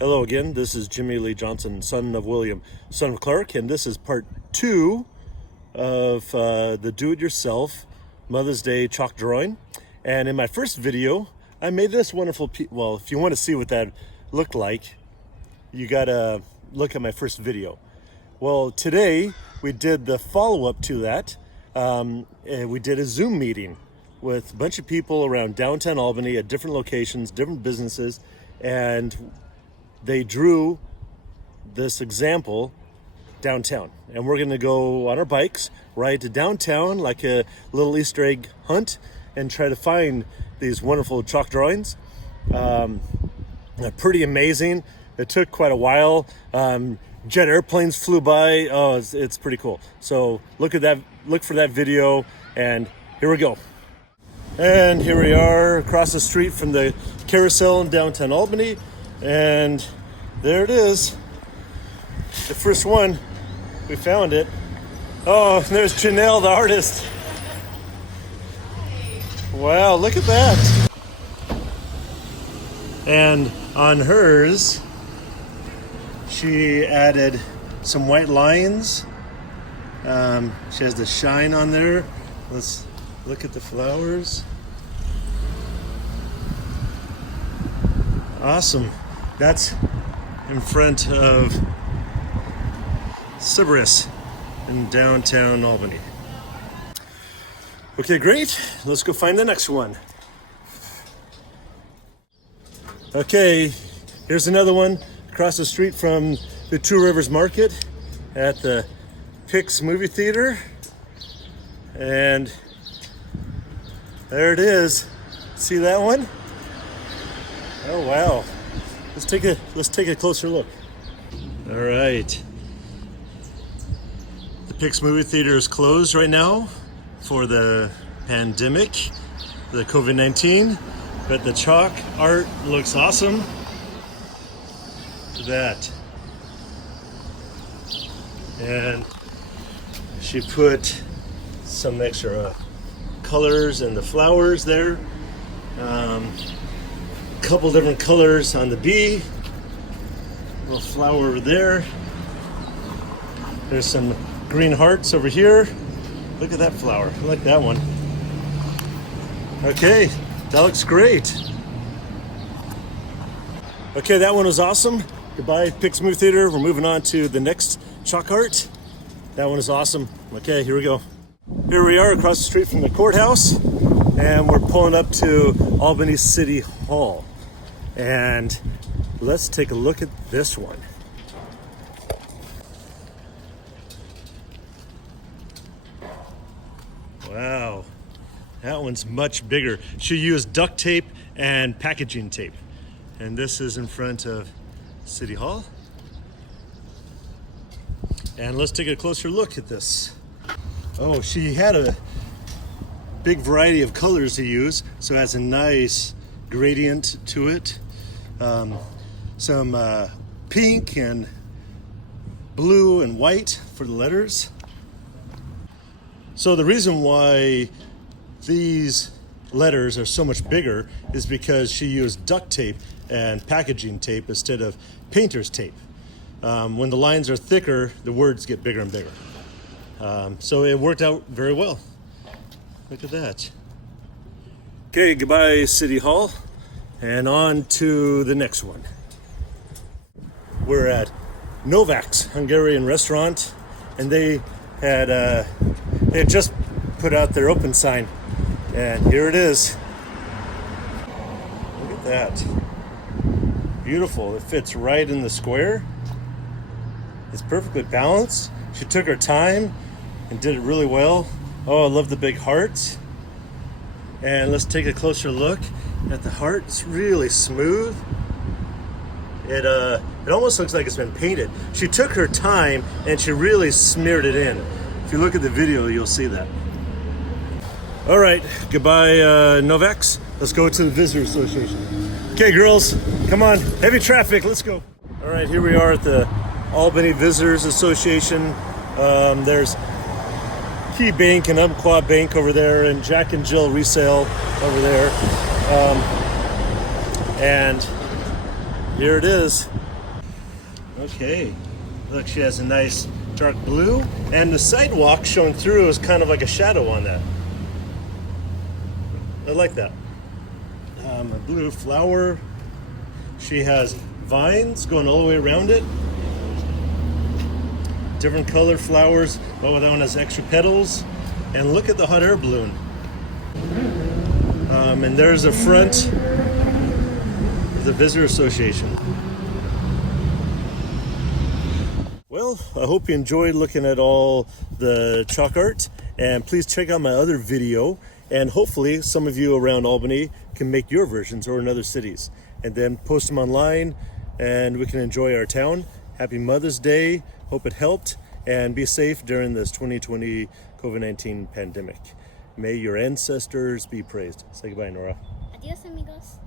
Hello again, this is Jimmy Lee Johnson, son of William, son of Clark, and this is part 2 of the do-it-yourself Mother's Day chalk drawing. And in my first video, I made this wonderful well, if you want to see what that looked like, you gotta look at my first video. Well, today we did the follow-up to that. And we did a Zoom meeting with a bunch of people around downtown Albany at different locations, different businesses, and they drew this example downtown. And we're gonna go on our bikes, ride to downtown like a little Easter egg hunt and try to find these wonderful chalk drawings. They're pretty amazing. It took quite a while. Jet airplanes flew by. Oh, it's pretty cool. So look for that video, and here we go. And here we are across the street from the carousel in downtown Albany. And there it is. The first one, we found it. Oh, there's Janelle, the artist. Wow, look at that. And on hers, she added some white lines. She has the shine on there. Let's look at the flowers. Awesome. That's in front of Cerberus in downtown Albany. Okay, great. Let's go find the next one. Okay, here's another one across the street from the Two Rivers Market at the Pix movie theater. And there it is. See that one? Oh wow. Let's take a closer look. All right. The Pix movie theater is closed right now for the pandemic, the COVID-19, but the chalk art looks awesome. Look at that. And she put some extra colors in the flowers there. Couple different colors on the bee. Little flower over there. There's some green hearts over here. Look at that flower. I like that one. Okay, that looks great. Okay, that one was awesome. Goodbye, Pix Movie Theater. We're moving on to the next chalk art. That one is awesome. Okay, here we go. Here we are across the street from the courthouse, and we're pulling up to Albany City Hall. And let's take a look at this one. Wow, that one's much bigger. She used duct tape and packaging tape. And this is in front of City Hall. And let's take a closer look at this. Oh, she had a big variety of colors to use, so it has a nice gradient to it. Some pink and blue and white for the letters. So the reason why these letters are so much bigger is because she used duct tape and packaging tape instead of painter's tape. When the lines are thicker, the words get bigger and bigger. So it worked out very well. Look at that. Okay, goodbye City Hall, and on to the next one. We're at Novak's Hungarian restaurant, and they had just put out their open sign, and here it is. Look at that. Beautiful. It fits right in the square. It's perfectly balanced. She took her time and did it really well. Oh, I love the big hearts. And let's take a closer look at the heart. It's really smooth. It almost looks like it's been painted. She took her time and she really smeared it in. If you look at the video, you'll see that. All right, goodbye Novak's. Let's go to the Visitor Association. Okay, girls, come on. Heavy traffic, let's go. All right, here we are at the Albany Visitors Association. There's Key Bank and Umpqua Bank over there, and Jack and Jill Resale over there. And here it is. Okay, look, she has a nice dark blue, and the sidewalk showing through is kind of like a shadow on that. I like that. A blue flower. She has vines going all the way around it. Different color flowers. Oh, that one has extra petals. And look at the hot air balloon. And there's the front of the Visitor Association. Well, I hope you enjoyed looking at all the chalk art, and please check out my other video, and hopefully some of you around Albany can make your versions or in other cities, and then post them online and we can enjoy our town. Happy Mother's Day. Hope it helped, and be safe during this 2020 COVID-19 pandemic. May your ancestors be praised. Say goodbye, Nora. Adios, amigos.